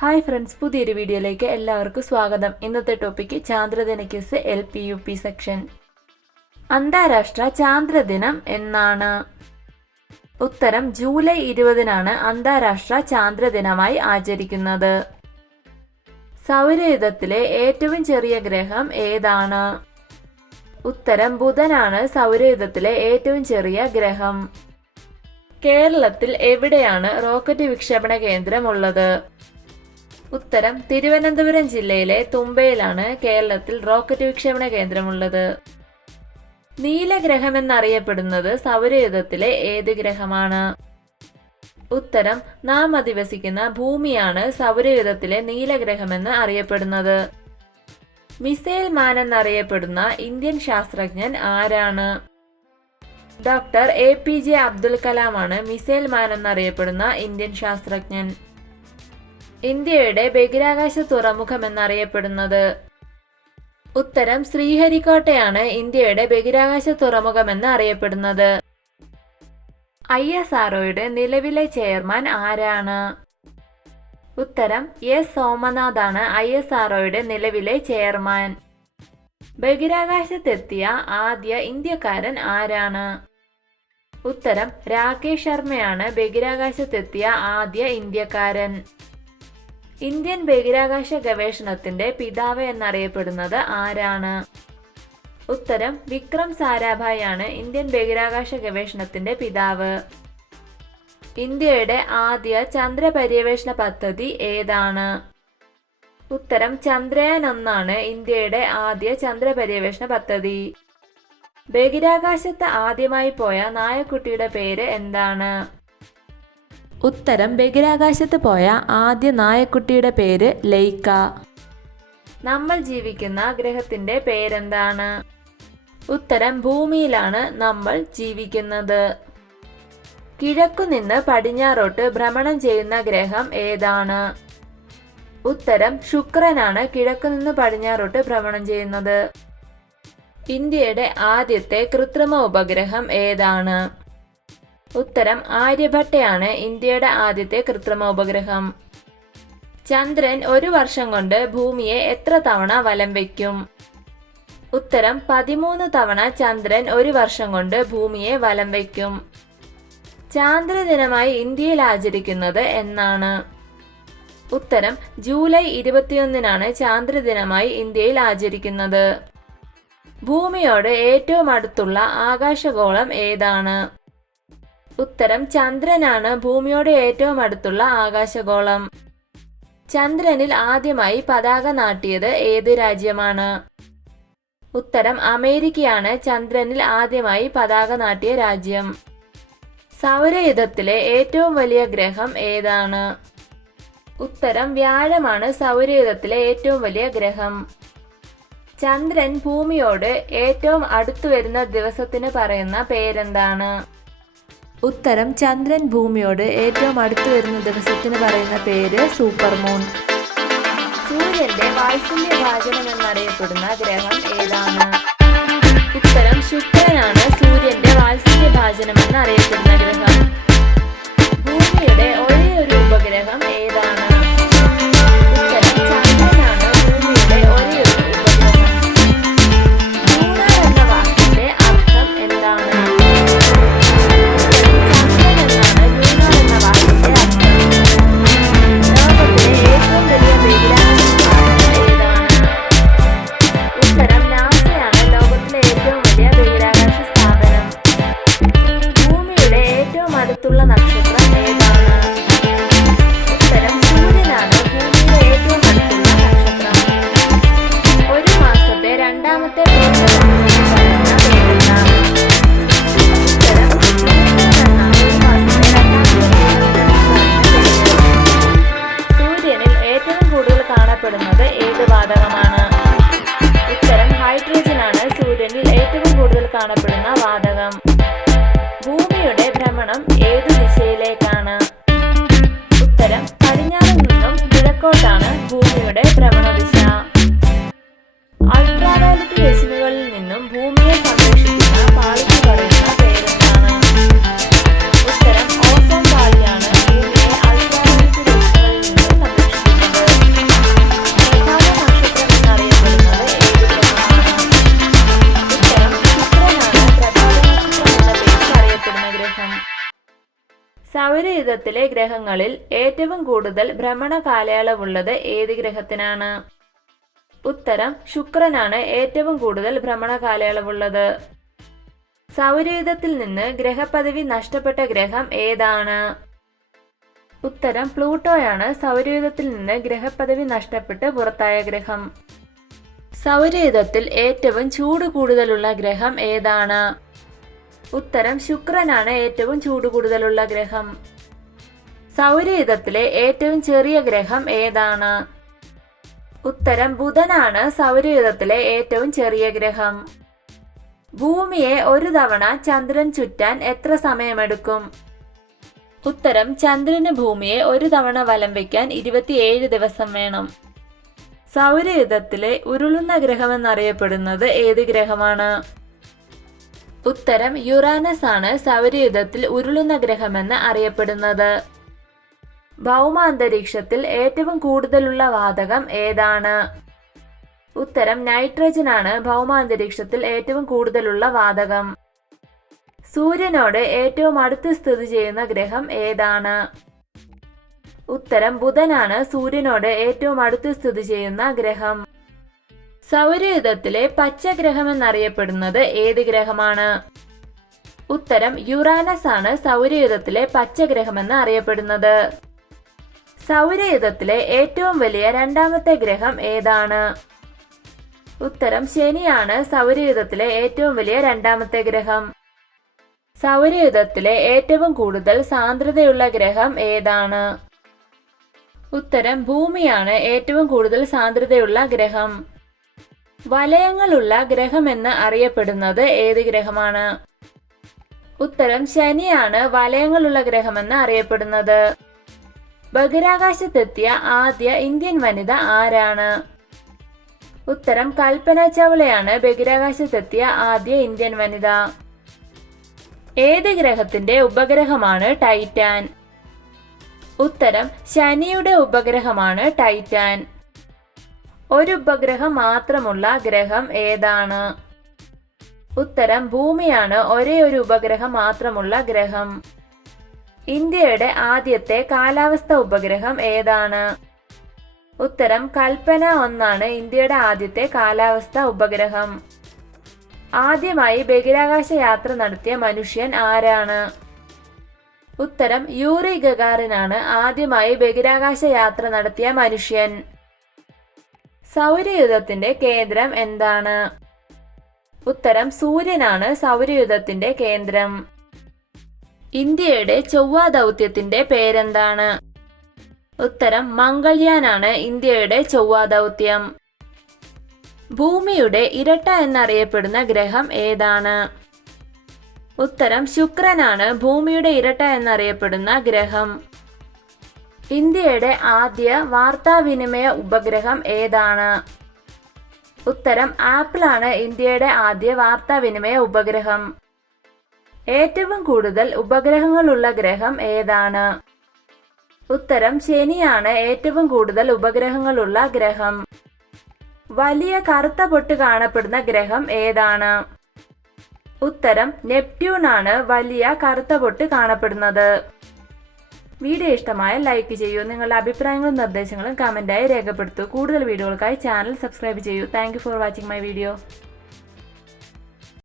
Hi friends, പുതിയൊരു വീഡിയോയിലേക്ക് എല്ലാവർക്കും സ്വാഗതം. ഇന്നത്തെ ടോപ്പിക്ക് ചാന്ദ്രദിന ക്വിസ് LP-UP സെക്ഷൻ. അന്താരാഷ്ട്ര ചാന്ദ്രദിനം എന്നാണ്? ഉത്തരം ജൂലൈ 20-നാണ് അന്താരാഷ്ട്ര ചാന്ദ്രദിനമായി ആചരിക്കുന്നത്. സൗരയൂഥത്തിലെ ഏറ്റവും ചെറിയ ഗ്രഹം ഏതാണ്? ഉത്തരം ബുധനാണ് സൗരയൂഥത്തിലെ ഏറ്റവും ചെറിയ ഗ്രഹം. കേരളത്തിൽ എവിടെയാണ് റോക്കറ്റ് വിക്ഷേപണ കേന്ദ്രം ഉള്ളത്? ഉത്തരം തിരുവനന്തപുരം ജില്ലയിലെ തുമ്പയിലാണ് കേരളത്തിൽ റോക്കറ്റ് വിക്ഷേപണ കേന്ദ്രമുള്ളത്. നീലഗ്രഹം എന്നറിയപ്പെടുന്നത് സൗരയൂഥത്തിലെ ഏത് ഗ്രഹമാണ്? ഉത്തരം നാം അധിവസിക്കുന്ന ഭൂമിയാണ് സൗരയൂഥത്തിലെ നീലഗ്രഹമെന്ന് അറിയപ്പെടുന്നത്. മിസൈൽ മാൻ എന്നറിയപ്പെടുന്ന ഇന്ത്യൻ ശാസ്ത്രജ്ഞൻ ആരാണ്? ഡോക്ടർ APJ അബ്ദുൽ കലാമാണ് മിസൈൽ മാൻ എന്നറിയപ്പെടുന്ന ഇന്ത്യൻ ശാസ്ത്രജ്ഞൻ. ഇന്ത്യയുടെ ബഹിരാകാശ തുറമുഖം എന്നറിയപ്പെടുന്നത്? ഉത്തരം ശ്രീഹരിക്കോട്ടയാണ് ഇന്ത്യയുടെ ബഹിരാകാശ തുറമുഖമെന്ന് അറിയപ്പെടുന്നത്. ISROയുടെ നിലവിലെ ചെയർമാൻ ആരാണ്? ഉത്തരം S സോമനാഥാണ് ISROയുടെ നിലവിലെ ചെയർമാൻ. ബഹിരാകാശത്തെത്തിയ ആദ്യ ഇന്ത്യക്കാരൻ ആരാണ്? ഉത്തരം രാകേഷ് ശർമ്മയാണ് ബഹിരാകാശത്തെത്തിയ ആദ്യ ഇന്ത്യക്കാരൻ. ഇന്ത്യൻ ബഹിരാകാശ ഗവേഷണത്തിന്റെ പിതാവ് എന്നറിയപ്പെടുന്നത് ആരാണ്? ഉത്തരം വിക്രം സാരാഭായ് ആണ് ഇന്ത്യൻ ബഹിരാകാശ ഗവേഷണത്തിന്റെ പിതാവ്. ഇന്ത്യയുടെ ആദ്യ ചന്ദ്ര പര്യവേഷണ പദ്ധതി ഏതാണ്? ഉത്തരം ചന്ദ്രയാൻ 1 ആണ് ഇന്ത്യയുടെ ആദ്യ ചന്ദ്ര പര്യവേഷണ പദ്ധതി. ബഹിരാകാശത്ത് ആദ്യമായി പോയ നായക്കുട്ടിയുടെ പേര് എന്താണ്? ഉത്തരം ബഹിരാകാശത്ത് പോയ ആദ്യ നായക്കുട്ടിയുടെ പേര് ലൈക്ക. നമ്മൾ ജീവിക്കുന്ന ഗ്രഹത്തിന്റെ പേരെന്താണ്? ഉത്തരം ഭൂമിയിലാണ് നമ്മൾ ജീവിക്കുന്നത്. കിഴക്കുനിന്ന് പടിഞ്ഞാറോട്ട് ഭ്രമണം ചെയ്യുന്ന ഗ്രഹം ഏതാണ്? ഉത്തരം ശുക്രനാണ് കിഴക്കുനിന്ന് പടിഞ്ഞാറോട്ട് ഭ്രമണം ചെയ്യുന്നത്. ഇന്ത്യയുടെ ആദ്യത്തെ കൃത്രിമ ഉപഗ്രഹം ഏതാണ്? ഉത്തരം ആര്യഭട്ടയാണ് ഇന്ത്യയുടെ ആദ്യത്തെ കൃത്രിമ ഉപഗ്രഹം. ചന്ദ്രൻ 1 വർഷം കൊണ്ട് ഭൂമിയെ എത്ര തവണ വലം വയ്ക്കും? ഉത്തരം 13 തവണ ചന്ദ്രൻ 1 വർഷം കൊണ്ട് ഭൂമിയെ വലം വയ്ക്കും. ചാന്ദ്രദിനമായി ഇന്ത്യയിൽ ആചരിക്കുന്നത് എന്നാണ്? ഉത്തരം ജൂലൈ 21-നാണ് ചാന്ദ്രദിനമായി ഇന്ത്യയിൽ ആചരിക്കുന്നത്. ഭൂമിയോട് ഏറ്റവും അടുത്തുള്ള ആകാശഗോളം ഏതാണ്? ഉത്തരം ചന്ദ്രനാണ് ഭൂമിയോട് ഏറ്റവും അടുത്തുള്ള ആകാശഗോളം. ചന്ദ്രനിൽ ആദ്യമായി പതാക നാട്ടിയത് ഏത് രാജ്യമാണ്? ഉത്തരം അമേരിക്കയാണ് ചന്ദ്രനിൽ ആദ്യമായി പതാക നാട്ടിയ രാജ്യം. സൗരയൂഥത്തിലെ ഏറ്റവും വലിയ ഗ്രഹം ഏതാണ്? ഉത്തരം വ്യാഴമാണ് സൗരയൂഥത്തിലെ ഏറ്റവും വലിയ ഗ്രഹം. ചന്ദ്രൻ ഭൂമിയോട് ഏറ്റവും അടുത്തു വരുന്ന ദിവസത്തിന് പറയുന്ന പേരെന്താണ്? ഉത്തരം ചന്ദ്രൻ ഭൂമിയോട് ഏറ്റവും അടുത്തു വരുന്ന ദിവസത്തിന് പറയുന്ന പേര് സൂപ്പർമൂൺ. സൂര്യന്റെ വാത്സല്യഭാജനം എന്നറിയപ്പെടുന്ന ഗ്രഹം ഏതാണ്? ഉത്തരം ശുക്രനാണ് സൂര്യന്റെ വാത്സല്യഭാജനം എന്നറിയപ്പെടുന്ന ഗ്രഹം. ഭൂമിയുടെ ഒരേ ഒരു ഉപഗ്രഹം ഏതാണ്? ഉത്തരം ചന്ദ്രനാണ് ഭൂമിയുടെ ഒരേ ഒരു ഉപഗ്രഹം. ലൂണർ എന്ന വാക്കിന്റെ അർത്ഥം എന്താണ്? ഏത് വാതകമാണ്? ഉത്തരം ഹൈഡ്രജൻ ആണ് സൂര്യനിൽ ഏറ്റവും കൂടുതൽ കാണപ്പെടുന്ന വാതകം. ഭൂമിയുടെ ഭ്രമണം ഏതു ദിശയിലേക്കാണ്? ഉത്തരം പടിഞ്ഞാറ് നിന്നും കിഴക്കോട്ടാണ് ഭൂമിയുടെ ഭ്രമണ ദിശ. അൾട്രാവയലറ്റ് രശ്മികളിൽ നിന്നും ഭൂമിയെ സംരക്ഷിക്കുന്ന പാളിക്ക് പറയുന്ന പേരെന്താണ്? ഉത്തരം ഓസോൺ പാളിയാണ് ഭൂമിയെ അൾട്രാവയലറ്റ് രശ്മികളിൽ നിന്നും സംരക്ഷിക്കുന്നത്. സൗരയൂഥത്തിലെ ഗ്രഹങ്ങളിൽ ഏറ്റവും കൂടുതൽ ഭ്രമണ കാലയളവുള്ളത് ഏത് ഗ്രഹത്തിനാണ്? ഉത്തരം ശുക്രനാണ് ഏറ്റവും കൂടുതൽ ഭ്രമണ കാലയളവുള്ളത്. സൗരയൂഥത്തിൽ നിന്ന് ഗ്രഹപദവി നഷ്ടപ്പെട്ട ഗ്രഹം ഏതാണ്? ഉത്തരം പ്ലൂട്ടോയാണ് സൗരയൂഥത്തിൽ നിന്ന് ഗ്രഹപദവി നഷ്ടപ്പെട്ട് പുറത്തായ ഗ്രഹം. സൗരയൂഥത്തിൽ ഏറ്റവും ചൂട് കൂടുതലുള്ള ഗ്രഹം ഏതാണ്? ഉത്തരം ശുക്രനാണ് ഏറ്റവും ചൂട് കൂടുതലുള്ള ഗ്രഹം. സൗരയൂഥത്തിലെ ഏറ്റവും ചെറിയ ഗ്രഹം ഏതാണ്? ഉത്തരം ബുധനാണ് സൗരയൂഥത്തിലെ ഏറ്റവും ചെറിയ ഗ്രഹം. ഭൂമിയെ ഒരു തവണ ചന്ദ്രൻ ചുറ്റാൻ എത്ര സമയമെടുക്കും? ഉത്തരം ചന്ദ്രന് ഭൂമിയെ ഒരു തവണ വലം വയ്ക്കാൻ 27 ദിവസം വേണം. സൗരയൂഥത്തിലെ ഉരുളുന്ന ഗ്രഹമെന്നറിയപ്പെടുന്നത് ഏത് ഗ്രഹമാണ്? ഉത്തരം യുറാനസ് ആണ് സൗരയൂഥത്തിൽ ഉരുളുന്ന ഗ്രഹമെന്ന് അറിയപ്പെടുന്നത്. ഭൗമാന്തരീക്ഷത്തിൽ ഏറ്റവും കൂടുതലുള്ള വാതകം ഏതാണ്? ഉത്തരം നൈട്രജൻ ആണ് ഭൗമാന്തരീക്ഷത്തിൽ ഏറ്റവും കൂടുതലുള്ള വാതകം. സൂര്യനോട് ഏറ്റവും അടുത്ത് സ്ഥിതി ചെയ്യുന്ന ഗ്രഹം ഏതാണ്? ഉത്തരം ബുധനാണ് സൂര്യനോട് ഏറ്റവും അടുത്ത് സ്ഥിതി ചെയ്യുന്ന ഗ്രഹം. സൗരയൂഥത്തിലെ പച്ച ഗ്രഹമെന്നറിയപ്പെടുന്നത് ഏത് ഗ്രഹമാണ്? ഉത്തരം യുറാനസ് ആണ് സൗരയൂഥത്തിലെ പച്ച ഗ്രഹമെന്ന് അറിയപ്പെടുന്നത്. സൗരയൂഥത്തിലെ ഏറ്റവും വലിയ രണ്ടാമത്തെ ഗ്രഹം ഏതാണ്? ഉത്തരം ശനിയാണ് സൗരയൂഥത്തിലെ ഏറ്റവും വലിയ രണ്ടാമത്തെ ഗ്രഹം. സൗരയൂഥത്തിലെ ഏറ്റവും കൂടുതൽ സാന്ദ്രതയുള്ള ഗ്രഹം ഏതാണ്? ഉത്തരം ഭൂമിയാണ് ഏറ്റവും കൂടുതൽ സാന്ദ്രതയുള്ള ഗ്രഹം. വലയങ്ങളുള്ള ഗ്രഹമെന്ന് അറിയപ്പെടുന്നത് ഏത് ഗ്രഹമാണ്? ഉത്തരം ശനിയാണ് വലയങ്ങളുള്ള ഗ്രഹമെന്ന് അറിയപ്പെടുന്നത്. ബഹിരാകാശത്തെത്തിയ ആദ്യ ഇന്ത്യൻ വനിത ആരാണ്? ഉത്തരം കൽപ്പന ചൗളയാണ് ബഹിരാകാശത്തെത്തിയ ആദ്യ ഇന്ത്യൻ വനിത. ഏത് ഗ്രഹത്തിന്റെ ഉപഗ്രഹമാണ് ടൈറ്റാൻ? ഉത്തരം ശനിയുടെ ഉപഗ്രഹമാണ് ടൈറ്റാൻ. ഒരു ഉപഗ്രഹം മാത്രമുള്ള ഗ്രഹം ഏതാണ്? ഉത്തരം ഭൂമിയാണ് ഒരേ ഒരു ഉപഗ്രഹം മാത്രമുള്ള ഗ്രഹം. ഇന്ത്യയുടെ ആദ്യത്തെ കാലാവസ്ഥ ഉപഗ്രഹം ഏതാണ്? ഉത്തരം കൽപ്പന 1 ആണ് ഇന്ത്യയുടെ ആദ്യത്തെ കാലാവസ്ഥ ഉപഗ്രഹം. ആദ്യമായി ബഹിരാകാശ യാത്ര നടത്തിയ മനുഷ്യൻ ആരാണ്? ഉത്തരം യൂറി ഗഗാറിനാണ് ആദ്യമായി ബഹിരാകാശ യാത്ര നടത്തിയ മനുഷ്യൻ. സൗരയൂഥത്തിന്റെ കേന്ദ്രം എന്താണ്? ഉത്തരം സൂര്യനാണ് സൗരയൂഥത്തിന്റെ കേന്ദ്രം. ഇന്ത്യയുടെ ചൊവ്വ ദൗത്യത്തിന്റെ പേരെന്താണ്? ഉത്തരം മംഗൾയാനാണ് ഇന്ത്യയുടെ ചൊവ്വ ദൗത്യം. ഭൂമിയുടെ ഇരട്ട എന്നറിയപ്പെടുന്ന ഗ്രഹം ഏതാണ്? ഉത്തരം ശുക്രനാണ് ഭൂമിയുടെ ഇരട്ട എന്നറിയപ്പെടുന്ന ഗ്രഹം. ഇന്ത്യയുടെ ആദ്യ വാർത്താവിനിമയ ഉപഗ്രഹം ഏതാണ്? ഉത്തരം ആപ്പിൾ ആണ് ഇന്ത്യയുടെ ആദ്യ വാർത്താവിനിമയ ഉപഗ്രഹം. ഏറ്റവും കൂടുതൽ ഉപഗ്രഹങ്ങളുള്ള ഗ്രഹം ഏതാണ്? ഉത്തരം ശനിയാണ് ഏറ്റവും കൂടുതൽ ഉപഗ്രഹങ്ങളുള്ള ഗ്രഹം. വലിയ കറുത്ത പൊട്ട് കാണപ്പെടുന്ന ഗ്രഹം ഏതാണ്? ഉത്തരം നെപ്റ്റ്യൂൺ ആണ് വലിയ കറുത്ത പൊട്ട് കാണപ്പെടുന്നത്. വീഡിയോ ഇഷ്ടമായ ലൈക്ക് ചെയ്യൂ. നിങ്ങളുടെ അഭിപ്രായങ്ങളും നിർദ്ദേശങ്ങളും കമന്റായി രേഖപ്പെടുത്തൂ. കൂടുതൽ വീഡിയോകൾക്കായി ചാനൽ സബ്സ്ക്രൈബ് ചെയ്യൂ. Thank you for watching my video.